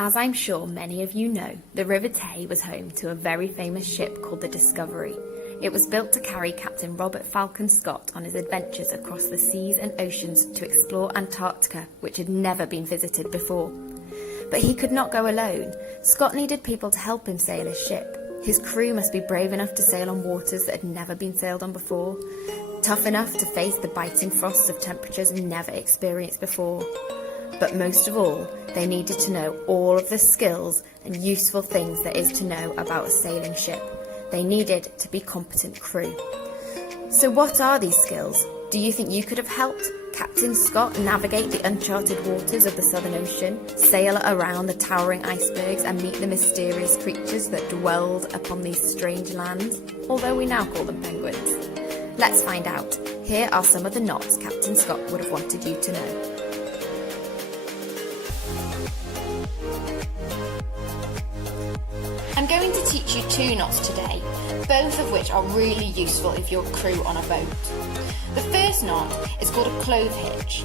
As I'm sure many of you know, the River Tay was home to a very famous ship called the Discovery. It was built to carry Captain Robert Falcon Scott on his adventures across the seas and oceans to explore Antarctica, which had never been visited before. But he could not go alone. Scott needed people to help him sail his ship. His crew must be brave enough to sail on waters that had never been sailed on before, tough enough to face the biting frosts of temperatures never experienced before. But most of all, they needed to know all of the skills and useful things there is to know about a sailing ship. They needed to be competent crew. So what are these skills? Do you think you could have helped Captain Scott navigate the uncharted waters of the Southern Ocean, sail around the towering icebergs and meet the mysterious creatures that dwelled upon these strange lands, although we now call them penguins? Let's find out. Here are some of the knots Captain Scott would have wanted you to know. I'm going to teach you 2 knots today, both of which are really useful if you're crew on a boat. The first knot is called a clove hitch.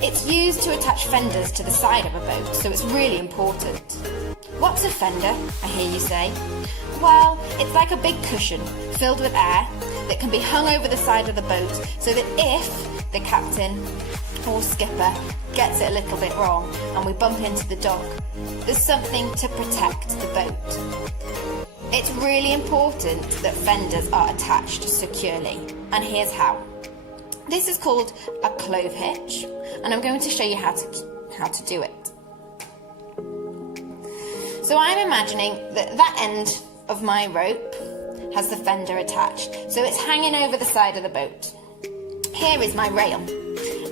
It's used to attach fenders to the side of a boat, so it's really important. What's a fender, I hear you say? Well, it's like a big cushion filled with air that can be hung over the side of the boat so that if the captain or skipper gets it a little bit wrong and we bump into the dock, there's something to protect the boat. It's really important that fenders are attached securely, and here's how. This is called a clove hitch, and I'm going to show you how to do it. So I'm imagining that end of my rope has the fender attached, so it's hanging over the side of the boat. Here is my rail,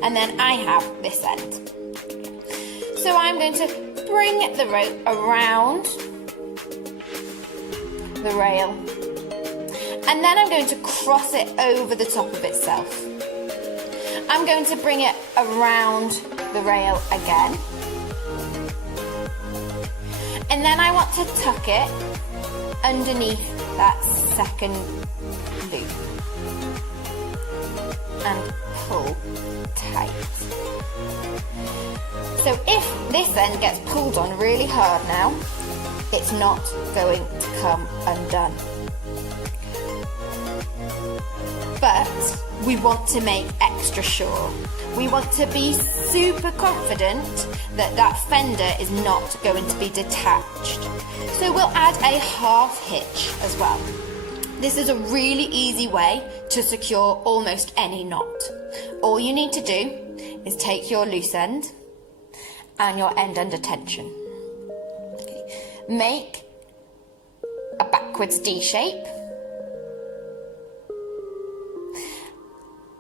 and then I have this end. So I'm going to bring the rope around the rail, and then I'm going to cross it over the top of itself. I'm going to bring it around the rail again, and then I want to tuck it underneath that second loop and pull tight. So if this end gets pulled on really hard now, it's not going to come undone. But we want to make extra sure. We want to be super confident that that fender is not going to be detached. So we'll add a half hitch as well. This is a really easy way to secure almost any knot. All you need to do is take your loose end and your end under tension. Make a backwards D shape,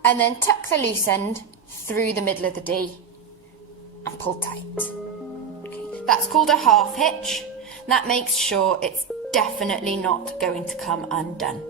and then tuck the loose end through the middle of the D and pull tight. Okay. That's called a half hitch. That makes sure it's definitely not going to come undone.